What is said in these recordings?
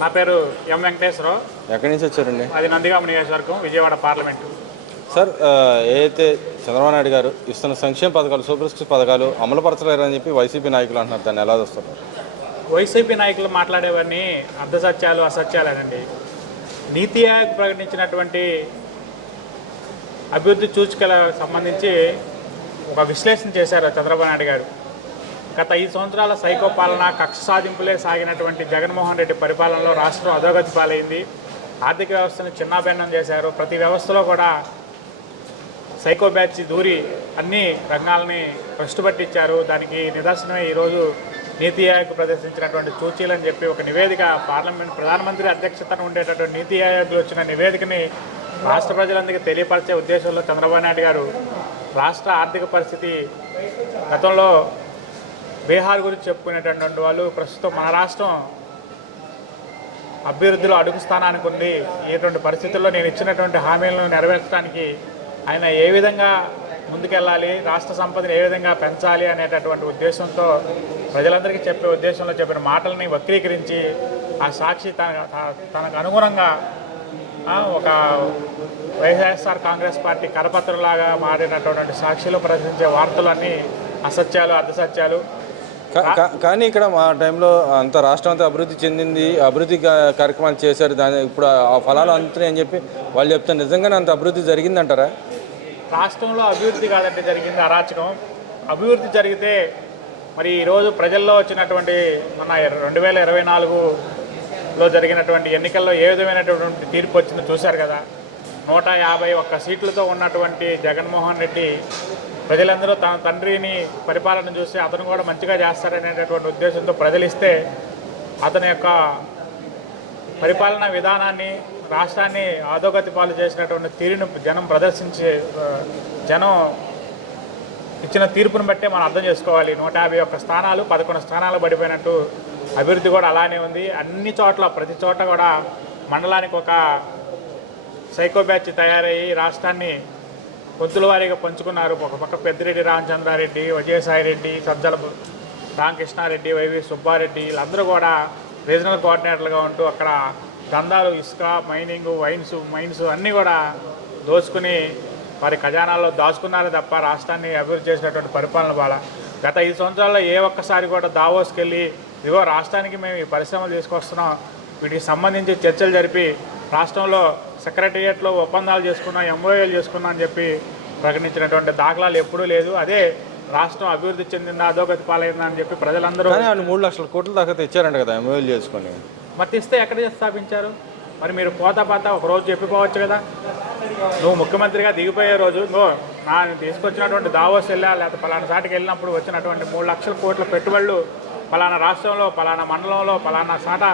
నా పేరు ఎం వెంకటేశ్వరరావు. ఎక్కడి నుంచి వచ్చారండి? అది నందిగామ నియోజకవర్గం, విజయవాడ పార్లమెంటు. సార్, ఏదైతే చంద్రబాబు నాయుడు గారు ఇస్తున్న సంక్షేమ పథకాలు, సూపర్ సిక్స్ పథకాలు అమలుపరచలేరని చెప్పి వైసీపీ నాయకులు అంటున్నారు. దాన్ని ఎలా చూస్తారు? వైసీపీ నాయకులు మాట్లాడేవన్నీ అర్ధసత్యాలు, అసత్యాలేనండి. నీతి ఆయోగ్ ప్రకటించినటువంటి అభివృద్ధి సూచికలకు సంబంధించి ఒక విశ్లేషణ చేశారు చంద్రబాబు నాయుడు గారు. గత 5 సంవత్సరాల సైకో పాలన, కక్ష సాధింపులే సాగినటువంటి జగన్మోహన్ రెడ్డి పరిపాలనలో రాష్ట్రం అధోగతి పాలైంది. ఆర్థిక వ్యవస్థను చిన్నాభిన్నం చేశారు. ప్రతి వ్యవస్థలో కూడా సైకో బ్యాచ్ దూరి అన్ని రంగాలని భ్రష్టుపట్టించారు. దానికి నిదర్శనమే ఈరోజు నీతి ఆయోగ్ ప్రదర్శించినటువంటి సూచీలని చెప్పి ఒక నివేదిక, పార్లమెంట్ ప్రధానమంత్రి అధ్యక్షతన ఉండేటటువంటి నీతి ఆయోగ్లో వచ్చిన నివేదికని రాష్ట్ర ప్రజలందరికీ తెలియపరిచే ఉద్దేశంలో చంద్రబాబు నాయుడు గారు రాష్ట్ర ఆర్థిక పరిస్థితి, గతంలో బీహార్ గురించి చెప్పుకునేటటువంటి వాళ్ళు ప్రస్తుతం మన రాష్ట్రం అభివృద్ధిలో అడుగు స్థానానికి ఉంది. ఇటువంటి పరిస్థితుల్లో నేను ఇచ్చినటువంటి హామీలను నెరవేర్చడానికి ఆయన ఏ విధంగా ముందుకెళ్ళాలి, రాష్ట్ర సంపదను ఏ విధంగా పెంచాలి అనేటటువంటి ఉద్దేశంతో ప్రజలందరికీ చెప్పే ఉద్దేశంలో చెప్పిన మాటలని వక్రీకరించి ఆ సాక్షి తనకు అనుగుణంగా ఒక వైఎస్ఆర్ కాంగ్రెస్ పార్టీ కరపత్రలాగా మారినటువంటి సాక్షిలో ప్రదర్శించే వార్తలన్నీ అసత్యాలు, అర్ధసత్యాలు. కానీ ఇక్కడ మా టైంలో అంత రాష్ట్రం అంతా అభివృద్ధి చెందింది, అభివృద్ధి కార్యక్రమాలు చేశారు, దాని ఇప్పుడు ఆ ఫలాలు అందుతున్నాయి అని చెప్పి వాళ్ళు చెప్తారు. నిజంగానే అంత అభివృద్ధి జరిగిందంటారా? రాష్ట్రంలో అభివృద్ధి కాదంటే జరిగింది అరాచకం. అభివృద్ధి జరిగితే మరి ఈరోజు ప్రజల్లో వచ్చినటువంటి మన 2024లో జరిగినటువంటి ఎన్నికల్లో ఏ విధమైనటువంటి తీర్పు వచ్చిందో చూశారు కదా. 151 సీట్లతో ఉన్నటువంటి జగన్మోహన్ రెడ్డి ప్రజలందరూ తన తండ్రిని పరిపాలన చూసి అతను కూడా మంచిగా చేస్తారనేటటువంటి ఉద్దేశంతో ప్రజలిస్తే అతని యొక్క పరిపాలనా విధానాన్ని, రాష్ట్రాన్ని అధోగతి పాలు చేసినటువంటి తీరును జనం ఇచ్చిన తీర్పును బట్టే మనం అర్థం చేసుకోవాలి. 151 స్థానాలు 11 స్థానాలు పడిపోయినట్టు అభివృద్ధి కూడా అలానే ఉంది. అన్ని చోట్ల, ప్రతి చోట కూడా మండలానికి ఒక సైకో బ్యాచ్ తయారయ్యి రాష్ట్రాన్ని పొత్తుల వారీగా పంచుకున్నారు. ఒక పక్క పెద్దిరెడ్డి రామచంద్రారెడ్డి, విజయసాయిరెడ్డి, సజ్జల రామకృష్ణారెడ్డి, వైవి సుబ్బారెడ్డి, వీళ్ళందరూ కూడా రీజనల్ కోఆర్డినేటర్లుగా ఉంటూ అక్కడ దందాలు, ఇసుక, మైనింగ్, మైన్స్ అన్నీ కూడా దోచుకుని వారి ఖజానాల్లో దాచుకున్నారే తప్ప రాష్ట్రాన్ని అభివృద్ధి చేసినటువంటి పరిపాలన బాల. గత 5 సంవత్సరాల్లో ఏ ఒక్కసారి కూడా దావోస్కి వెళ్ళి ఇదిగో రాష్ట్రానికి మేము ఈ పరిశ్రమలు తీసుకొస్తున్నాం, వీటికి సంబంధించి చర్చలు జరిపి రాష్ట్రంలో సెక్రటేరియట్లో ఒప్పందాలు చేసుకున్నాం, ఎంఓఏలు చేసుకున్నాం అని చెప్పి ప్రకటించినటువంటి దాఖలాలు ఎప్పుడూ లేదు. అదే రాష్ట్రం అభివృద్ధి చెందిందా, అధోగతి పాలైందా అని చెప్పి ప్రజలందరూ 3 లక్షల కోట్ల దాకా తెచ్చారంట కదా ఎంఓఏలు చేసుకొని. మరి తెస్తే ఎక్కడ స్థాపించారు? మరి మీరు పోతా ఒకరోజు చెప్పిపోవచ్చు కదా. నువ్వు ముఖ్యమంత్రిగా దిగిపోయే రోజు నేను తీసుకొచ్చినటువంటి దావోస్ వెళ్ళా, లేకపోతే పలానా సాటికి వెళ్ళినప్పుడు వచ్చినటువంటి 3 లక్షల కోట్ల పెట్టుబడులు పలానా రాష్ట్రంలో, పలానా మండలంలో, పలానా సాట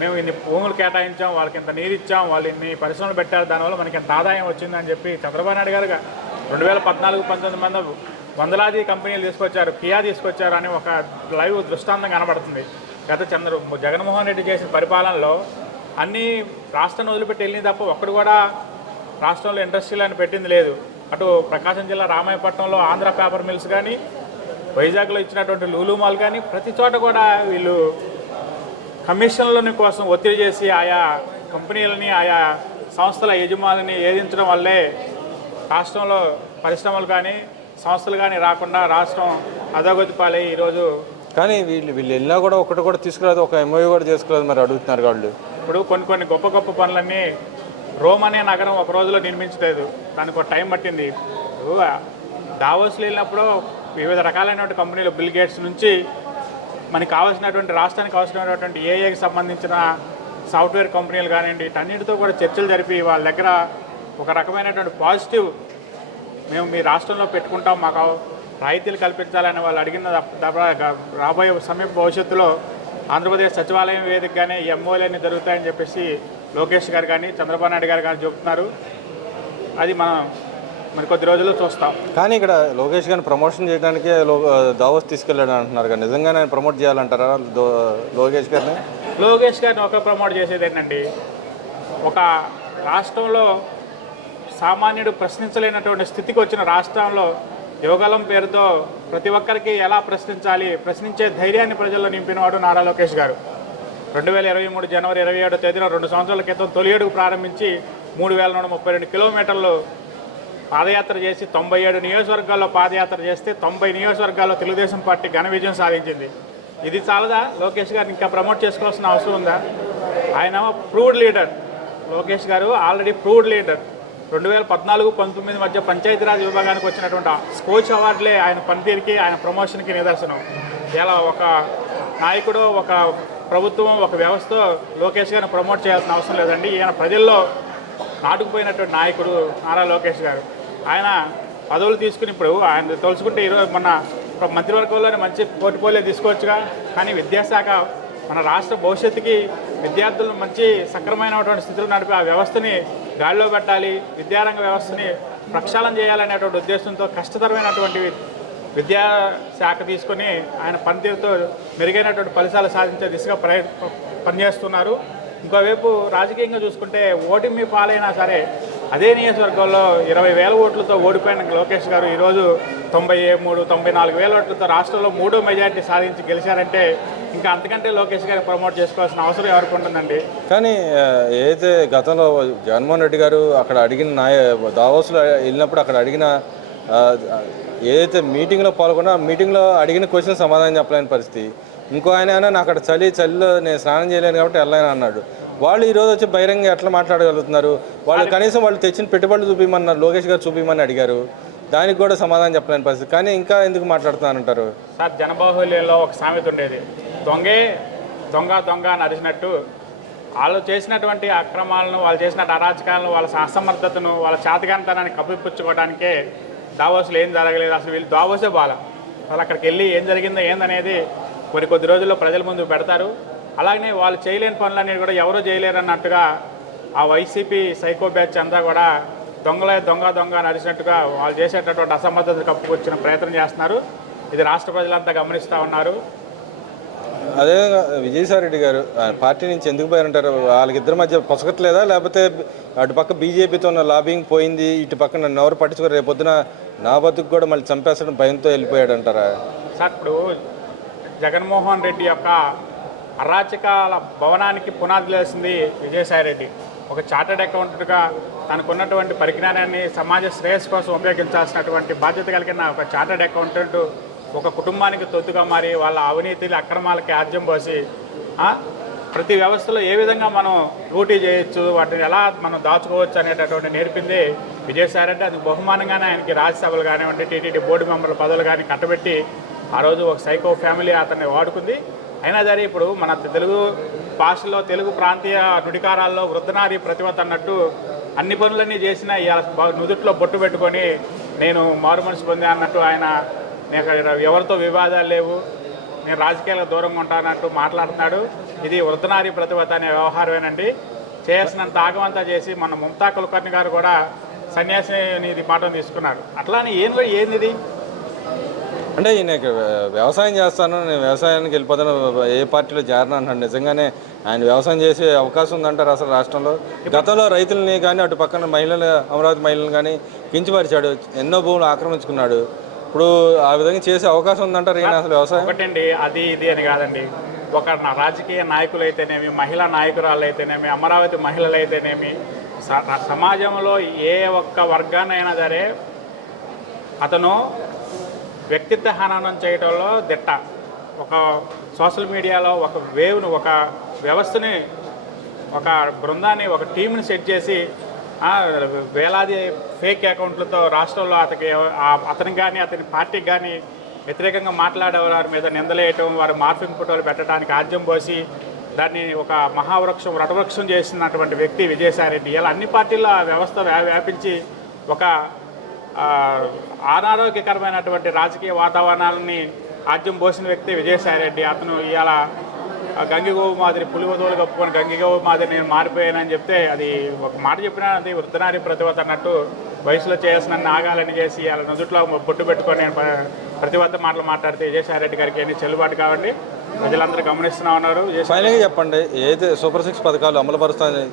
మేము ఇన్ని భూములు కేటాయించాం, వాళ్ళకి ఇంత నీరు ఇచ్చాం, వాళ్ళు ఇన్ని పరిశ్రమలు పెట్టారు, దానివల్ల మనకి ఇంత ఆదాయం వచ్చిందని చెప్పి చంద్రబాబు నాయుడు గారు 2014-19 మంది వందలాది కంపెనీలు తీసుకొచ్చారు, కియా తీసుకొచ్చారు అని ఒక లైవ్ దృష్టాంతం కనబడుతుంది. జగన్మోహన్ రెడ్డి చేసిన పరిపాలనలో అన్నీ రాష్ట్రాన్ని వదిలిపెట్టి వెళ్ళింది తప్ప ఒక్కడు కూడా రాష్ట్రంలో ఇండస్ట్రీలు అని పెట్టింది లేదు. అటు ప్రకాశం జిల్లా రామాయపట్నంలో ఆంధ్ర పేపర్ మిల్స్ కానీ, వైజాగ్లో ఇచ్చినటువంటి లూలు మాల్ కానీ ప్రతి చోట కూడా వీళ్ళు కమిషన్లని కోసం ఒత్తిడి చేసి ఆయా కంపెనీలని, ఆయా సంస్థల యజమానిని ఏదించడం వల్లే రాష్ట్రంలో పరిశ్రమలు కానీ, సంస్థలు కానీ రాకుండా రాష్ట్రం అధోగతి పాలై ఈరోజు. కానీ వీళ్ళు వెళ్ళినా కూడా ఒకటి కూడా తీసుకురాదు, ఒక ఎంఓయూ కూడా చేసుకోలేదు. మరి అడుగుతున్నారు వాళ్ళు. ఇప్పుడు కొన్ని గొప్ప పనులన్నీ రోమ్ అనే నగరం ఒక రోజులో నిర్మించలేదు, దానికి ఒక టైం పట్టింది. దావోస్లో వెళ్ళినప్పుడు వివిధ రకాలైనటువంటి కంపెనీలు, బిల్ గేట్స్ నుంచి మనకి కావాల్సినటువంటి, రాష్ట్రానికి కావాల్సినటువంటి ఏఐకి సంబంధించిన సాఫ్ట్వేర్ కంపెనీలు కానివ్వండి, వీటన్నిటితో కూడా చర్చలు జరిపి వాళ్ళ దగ్గర ఒక రకమైనటువంటి పాజిటివ్, మేము మీ రాష్ట్రంలో పెట్టుకుంటాం, మాకు రాయితీలు కల్పించాలని వాళ్ళు అడిగిన రాబోయే సమీప భవిష్యత్తులో ఆంధ్రప్రదేశ్ సచివాలయం వేదికగానే ఎంఓఏలన్నీ జరుగుతాయని చెప్పేసి లోకేష్ గారు కానీ చంద్రబాబు నాయుడు గారు కానీ చెబుతున్నారు. అది మనం మరి కొద్ది రోజుల్లో చూస్తాం. కానీ ఇక్కడ లోకేష్ గారిని ప్రమోషన్ చేయడానికే దావోస్ తీసుకెళ్ళాడు అంటున్నారు కదా, నిజంగానే ప్రమోట్ చేయాలంటారా లోకేష్ గారిని? లోకేష్ గారిని ఒక ప్రమోట్ చేసేది ఏంటండి, ఒక రాష్ట్రంలో సామాన్యుడు ప్రశ్నించలేనటువంటి స్థితికి వచ్చిన రాష్ట్రంలో యువగలం పేరుతో ప్రతి ఒక్కరికి ఎలా ప్రశ్నించాలి, ప్రశ్నించే ధైర్యాన్ని ప్రజల్లో నింపినవాడు నారా లోకేష్ గారు. 2023 జనవరి 27వ తేదీన 2 సంవత్సరాల క్రితం తొలి అడుగు ప్రారంభించి 3132 కిలోమీటర్లు పాదయాత్ర చేసి 97 నియోజకవర్గాల్లో పాదయాత్ర చేస్తే 90 నియోజకవర్గాల్లో తెలుగుదేశం పార్టీ ఘన విజయం సాధించింది. ఇది చాలదా? లోకేష్ గారిని ఇంకా ప్రమోట్ చేసుకోవాల్సిన అవసరం ఉందా? ఆయన ప్రూవ్డ్ లీడర్. లోకేష్ గారు ఆల్రెడీ ప్రూవ్డ్ లీడర్. 2014-19 మధ్య పంచాయతీరాజ్ విభాగానికి వచ్చినటువంటి స్కోచ్ అవార్డులే ఆయన పనితీరుకి, ఆయన ప్రమోషన్కి నిదర్శనం. ఇలా ఒక నాయకుడు, ఒక ప్రభుత్వం, ఒక వ్యవస్థ లోకేష్ గారిని ప్రమోట్ చేయాల్సిన అవసరం లేదండి. ఈయన ప్రజల్లో నాటుకుపోయినటువంటి నాయకుడు నారా లోకేష్ గారు. ఆయన పదవులు తీసుకుని ఇప్పుడు ఆయన తలుచుకుంటే ఈరోజు మొన్న మంత్రివర్గంలోనే మంచి పోర్ట్ఫోలియో తీసుకోవచ్చుగా. కానీ విద్యాశాఖ మన రాష్ట్ర భవిష్యత్తుకి విద్యార్థులను మంచి సక్రమైనటువంటి స్థితిలో నడిపి ఆ వ్యవస్థని గాడిలో పెట్టాలి, విద్యారంగ వ్యవస్థని ప్రక్షాళన చేయాలనేటువంటి ఉద్దేశంతో కష్టతరమైనటువంటి విద్యాశాఖ తీసుకొని ఆయన పనితీరుతో మెరుగైనటువంటి ఫలితాలు సాధించే దిశగా పనిచేస్తున్నారు. ఇంకోవైపు రాజకీయంగా చూసుకుంటే ఓటమి పాలైనా సరే అదే నియోజకవర్గంలో 20,000 ఓట్లతో ఓడిపోయిన లోకేష్ గారు ఈరోజు 94,000 ఓట్లతో రాష్ట్రంలో 3వ మెజార్టీ సాధించి గెలిచారంటే ఇంకా అంతకంటే లోకేష్ గారిని ప్రమోట్ చేసుకోవాల్సిన అవసరం ఎవరికి ఉంటుందండి? కానీ ఏదైతే గతంలో జగన్మోహన్ రెడ్డి గారు అక్కడ అడిగిన దావోస్లో వెళ్ళినప్పుడు అక్కడ అడిగిన ఏదైతే మీటింగ్లో పాల్గొన్నా మీటింగ్లో అడిగిన క్వశ్చన్ సమాధానం చెప్పలేని పరిస్థితి. ఇంకో ఆయన నాకు అక్కడ చలిలో నేను స్నానం చేయలేను కాబట్టి వెళ్ళాను అన్నాడు. వాళ్ళు ఈరోజు వచ్చి బహిరంగ ఎట్లా మాట్లాడగలుగుతున్నారు? వాళ్ళు కనీసం వాళ్ళు తెచ్చిన పెట్టుబడులు చూపించమన్నారు, లోకేష్ గారు చూపించమని అడిగారు. దానికి కూడా సమాధానం చెప్పలేని పరిస్థితి. కానీ ఇంకా ఎందుకు మాట్లాడుతున్నారంటారు? సార్, జనబాహుల్యంలో ఒక సామెత ఉండేది, దొంగే దొంగ అని అరిచినట్టు వాళ్ళు చేసినటువంటి అక్రమాలను, వాళ్ళు చేసిన అరాచకాలను, వాళ్ళ అసమర్థతను, వాళ్ళ చేతగానితనాన్ని కప్పిపుచ్చుకోవడానికే దావోస్లో ఏం జరగలేదు, అసలు వీళ్ళు దావోసే బాల, వాళ్ళు అక్కడికి వెళ్ళి ఏం జరిగిందో ఏందనేది కొద్ది రోజుల్లో ప్రజల ముందు పెడతారు. అలాగనే వాళ్ళు చేయలేని పనులన్నీ కూడా ఎవరూ చేయలేరు అన్నట్టుగా ఆ వైసీపీ సైకో బ్యాచ్ అంతా కూడా దొంగ నడిచినట్టుగా వాళ్ళు చేసేటటువంటి అసమర్థత కప్పుకొచ్చిన ప్రయత్నం చేస్తున్నారు. ఇది రాష్ట్ర ప్రజలంతా గమనిస్తూ ఉన్నారు. అదేవిధంగా విజయసాయిరెడ్డి గారు పార్టీ నుంచి ఎందుకు పోయారంటారు? వాళ్ళకిద్దరి మధ్య పొసగట్లేదా, లేకపోతే అటుపక్క బీజేపీతో ఉన్న లాబింగ్ పోయింది, ఇటు పక్క నన్ను ఎవరు పట్టించుకోరు, రేపొద్దున నా బతుకు కూడా మళ్ళీ చంపేస్తాడని భయంతో వెళ్ళిపోయాడు అంటారా? సార్, ఇప్పుడు జగన్మోహన్ రెడ్డి యొక్క అరాచకాల భవనానికి పునాది వేసింది విజయసాయిరెడ్డి. ఒక చార్టెడ్ అకౌంటెంట్గా తనకున్నటువంటి పరిజ్ఞానాన్ని సమాజ శ్రేయస్సు కోసం ఉపయోగించాల్సినటువంటి బాధ్యత కలిగిన ఒక చార్టెడ్ అకౌంటెంట్ ఒక కుటుంబానికి తొత్తుగా మారి వాళ్ళ అవినీతి అక్రమాలకి ఆజ్యం పోసి ప్రతి వ్యవస్థలో ఏ విధంగా మనం డ్యూటీ చేయొచ్చు, వాటిని ఎలా మనం దాచుకోవచ్చు అనేటటువంటి నేర్పింది విజయసాయిరెడ్డి. అది బహుమానంగానే ఆయనకి రాజ్యసభలు కానివ్వండి, టీటీడీ బోర్డు మెంబర్ల పదవులు కానీ కట్టబెట్టి ఆ రోజు ఒక సైకో ఫ్యామిలీ అతన్ని వాడుకుంది. అయినా సరే ఇప్పుడు మన తెలుగు భాషలో, తెలుగు ప్రాంతీయ నుడికారాల్లో వృద్ధనారి ప్రతిభత అన్నట్టు అన్ని పనులన్నీ చేసినా నుదుట్లో బొట్టు పెట్టుకొని నేను మారు మనసు పొందే అన్నట్టు ఆయన ఎవరితో వివాదాలు లేవు, నేను రాజకీయాలకు దూరంగా ఉంటానట్టు మాట్లాడుతున్నాడు. ఇది వృద్ధనారి ప్రతిభత అనే వ్యవహారమేనండి. చేయాల్సినంత ఆగమంతా చేసి మన మమతా కులకర్ణి గారు కూడా సన్యాసిని పాఠం తీసుకున్నారు. అట్లానే ఏంది అంటే ఈయన వ్యవసాయం చేస్తాను, నేను వ్యవసాయానికి వెళ్ళిపోతాను, ఏ పార్టీలో చేరను అంటాను. నిజంగానే ఆయన వ్యవసాయం చేసే అవకాశం ఉందంటారు అసలు రాష్ట్రంలో? గతంలో రైతులని కానీ అటు పక్కన మహిళలు, అమరావతి మహిళలను కానీ కించపరిచాడు, ఎన్నో భూములు ఆక్రమించుకున్నాడు. ఇప్పుడు ఆ విధంగా చేసే అవకాశం ఉందంటారు ఈయన అసలు వ్యవసాయం? ఒకటండి, అది ఇది అని కాదండి. ఒక రాజకీయ నాయకులు అయితేనేమి, మహిళా నాయకురాలు అయితేనేమి, అమరావతి మహిళలు అయితేనేమి, సమాజంలో ఏ ఒక్క వర్గాన్నైనా సరే అతను వ్యక్తిత్వ హననం చేయడంలో దిట్ట. ఒక సోషల్ మీడియాలో ఒక వేవ్ను, ఒక వ్యవస్థని, ఒక బృందాన్ని, ఒక టీంని సెట్ చేసి వేలాది ఫేక్ అకౌంట్లతో రాష్ట్రంలో అతనికి కానీ అతని పార్టీకి కానీ వ్యతిరేకంగా మాట్లాడే వారి మీద నిందలేయటం, వారి మార్ఫింగ్ ఫోటోలు పెట్టడానికి ఆద్యం పోసి దాన్ని ఒక మహావృక్షం, వటవృక్షం చేసినటువంటి వ్యక్తి విజయసాయిరెడ్డి. ఇలా అన్ని పార్టీల వ్యవస్థ వ్యాపించి ఒక అనారోగ్యకరమైనటువంటి రాజకీయ వాతావరణాలని ఆద్యం పోసిన వ్యక్తి విజయసాయిరెడ్డి. అతను ఇవాళ గంగిగోవు మాదిరి పులివదోలు కప్పుకొని గంగిగోవు మాదిరి నేను మారిపోయానని చెప్తే అది ఒక మాట చెప్పినా అది వృద్ధనారి ప్రతిభత అన్నట్టు వయసులో చేయాల్సిన ఆగాలని చేసి అలా నుదుట్లో బొట్టు పెట్టుకొని నేను ప్రతిభత మాటలు మాట్లాడితే విజయసాయిరెడ్డి గారికి ఎన్ని చెల్లుబాటు కావండి. ప్రజలందరూ గమనిస్తూ ఉన్నారు. ఫైనల్గా చెప్పండి, ఏదైతే సూపర్ 6 పథకాలు అమలు పరుస్తాయని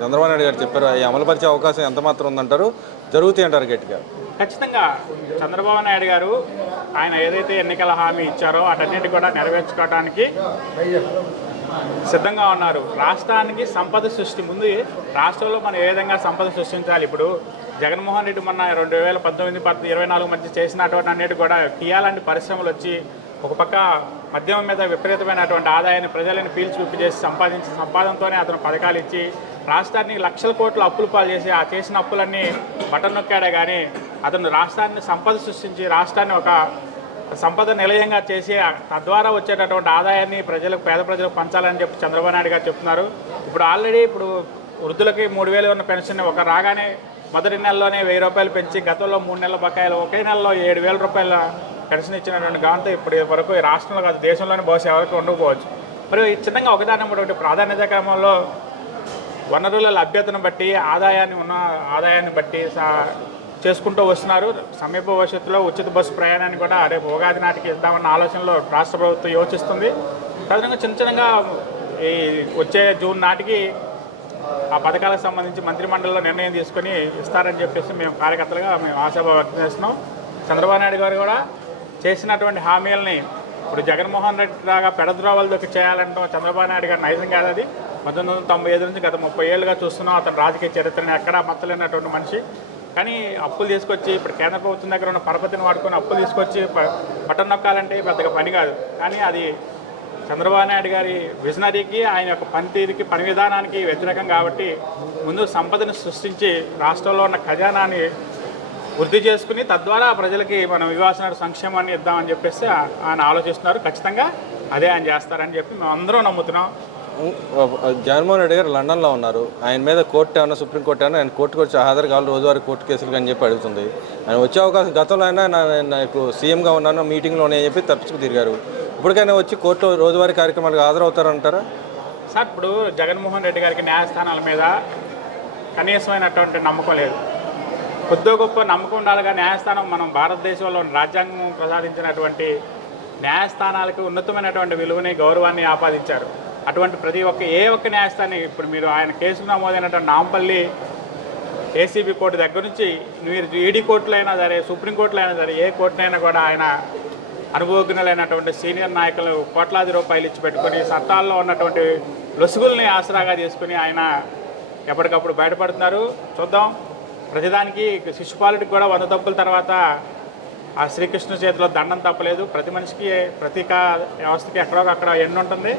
చంద్రబాబు నాయుడు గారు చెప్పారు, ఈ అమలుపరిచే అవకాశం ఎంత మాత్రం ఉందంటారు? జరుగుతాయి అంటారు గట్టిగా? ఖచ్చితంగా చంద్రబాబు నాయుడు గారు ఆయన ఏదైతే ఎన్నికల హామీ ఇచ్చారో వాటన్నిటి కూడా నెరవేర్చుకోవడానికి సిద్ధంగా ఉన్నారు. రాష్ట్రానికి సంపద సృష్టి ముందు రాష్ట్రంలో మనం ఏ విధంగా సంపద సృష్టించాలి. ఇప్పుడు జగన్మోహన్ రెడ్డి మొన్న 2019-24 మధ్య చేసినటువంటి అన్నిటి కూడా కియా లాంటి పరిశ్రమలు వచ్చి ఒక పక్క మద్యం మీద విపరీతమైనటువంటి ఆదాయాన్ని ప్రజలను పీల్చి విప్పి చేసి సంపాదనతోనే అతను పథకాలు ఇచ్చి రాష్ట్రాన్ని లక్షల కోట్ల అప్పులు పాలు చేసి ఆ చేసిన అప్పులన్నీ బటన్ నొక్కాడే కానీ అతను రాష్ట్రాన్ని సంపద సృష్టించి రాష్ట్రాన్ని ఒక సంపద నిలయంగా చేసి తద్వారా వచ్చేటటువంటి ఆదాయాన్ని పేద ప్రజలకు పంచాలని చెప్పి చంద్రబాబు నాయుడు గారు చెప్తున్నారు. ఇప్పుడు ఆల్రెడీ వృద్ధులకి 3,000 ఉన్న పెన్షన్ ఒక రాగానే మొదటి నెలలోనే 1,000 రూపాయలు పెంచి గతంలో 3 నెలల బకాయిలు ఒకే నెలలో 7,000 రూపాయల పెన్షన్ ఇచ్చినటువంటి గవర్నమెంట్ ఇప్పుడు వరకు ఈ రాష్ట్రంలో కాదు దేశంలోనే బహుశా ఎవరికి ఉండకపోవచ్చు. మరి చిన్నగా ఒకదాని ఒకటి ప్రాధాన్యత క్రమంలో వనరుల లభ్యతను బట్టి ఆదాయాన్ని బట్టి చేసుకుంటూ వస్తున్నారు. సమీప భవిష్యత్తులో ఉచిత బస్సు ప్రయాణాన్ని కూడా రేపు ఉగాది నాటికి ఇద్దామన్న ఆలోచనలో రాష్ట్ర ప్రభుత్వం యోచిస్తుంది. తదనంగా చిన్నగా ఈ వచ్చే జూన్ నాటికి ఆ పథకాలకు సంబంధించి మంత్రిమండలిలో నిర్ణయం తీసుకొని ఇస్తారని చెప్పేసి మేము కార్యకర్తలుగా ఆశాభావం వ్యక్తం చేస్తున్నాం. చంద్రబాబు నాయుడు గారు కూడా చేసినటువంటి హామీలని ఇప్పుడు జగన్మోహన్ రెడ్డి లాగా పెడద్రోవలతోకి చేయాలంటాం చంద్రబాబు నాయుడు గారు నైజం కాదు. అది 1995 నుంచి గత 30 ఏళ్ళుగా చూస్తున్నాం. అతను రాజకీయ చరిత్రను ఎక్కడా మచ్చలేనటువంటి మనిషి. కానీ అప్పులు తీసుకొచ్చి ఇప్పుడు కేంద్ర ప్రభుత్వం దగ్గర ఉన్న పరపతిని వాడుకొని అప్పులు తీసుకొచ్చి బటన్ నొక్కాలంటే పెద్దగా పని కాదు. కానీ అది చంద్రబాబు నాయుడు గారి విజనరీకి ఆయన యొక్క పనితీరుకి పని విధానానికి వ్యతిరేకం కాబట్టి ముందు సంపదను సృష్టించి రాష్ట్రంలో ఉన్న ఖజానాన్ని వృద్ధి చేసుకుని తద్వారా ప్రజలకి మనం ఇవ్వాల్సిన సంక్షేమాన్ని ఇద్దామని చెప్పేసి ఆయన ఆలోచిస్తున్నారు. ఖచ్చితంగా అదే ఆయన చేస్తారని చెప్పి మేము అందరం నమ్ముతున్నాం. జగన్మోహన్ రెడ్డి గారు లండన్లో ఉన్నారు. ఆయన మీద కోర్టు ఏమన్నా సుప్రీంకోర్టు అయినా ఆయన కోర్టుకు వచ్చి హాజరు కావాలి రోజువారీ కోర్టు కేసులు అని చెప్పి అడుగుతుంది. ఆయన వచ్చే అవకాశం గతంలో అయినా నాకు సీఎంగా ఉన్నాను మీటింగ్లోనే చెప్పి తప్పించుకు తిరిగారు. ఇప్పటికైనా వచ్చి కోర్టు రోజువారీ కార్యక్రమాలకు హాజరవుతారంటారా సార్? ఇప్పుడు జగన్మోహన్ రెడ్డి గారికి న్యాయస్థానాల మీద కనీసమైనటువంటి నమ్మకం లేదు. కొద్దో గొప్ప నమ్మకం ఉండాలిగా. న్యాయస్థానం మనం భారతదేశంలో రాజ్యాంగం ప్రసాదించినటువంటి న్యాయస్థానాలకు ఉన్నతమైనటువంటి విలువని గౌరవాన్ని ఆపాదించారు. అటువంటి ప్రతి ఒక్క న్యాయస్థానం ఇప్పుడు మీరు ఆయన కేసులు నమోదైనటువంటి నాంపల్లి ఏసీబీ కోర్టు దగ్గర నుంచి మీరు ఈడీ కోర్టులో అయినా సరే సుప్రీంకోర్టులో అయినా సరే ఏ కోర్టునైనా కూడా ఆయన అనుభవజ్ఞులైనటువంటి సీనియర్ నాయకులు కోట్లాది రూపాయలు ఇచ్చి పెట్టుకొని చట్టాల్లో ఉన్నటువంటి లొసుగుల్ని ఆసరాగా చేసుకుని ఆయన ఎప్పటికప్పుడు బయటపడుతున్నారు. చూద్దాం. ప్రతిదానికి శిశుపాలుడికి కూడా 100 తప్పుల తర్వాత ఆ శ్రీకృష్ణ చేతిలో దండం తప్పలేదు. ప్రతి మనిషికి వ్యవస్థకి ఎక్కడో అక్కడ ఎన్ను ఉంటుంది.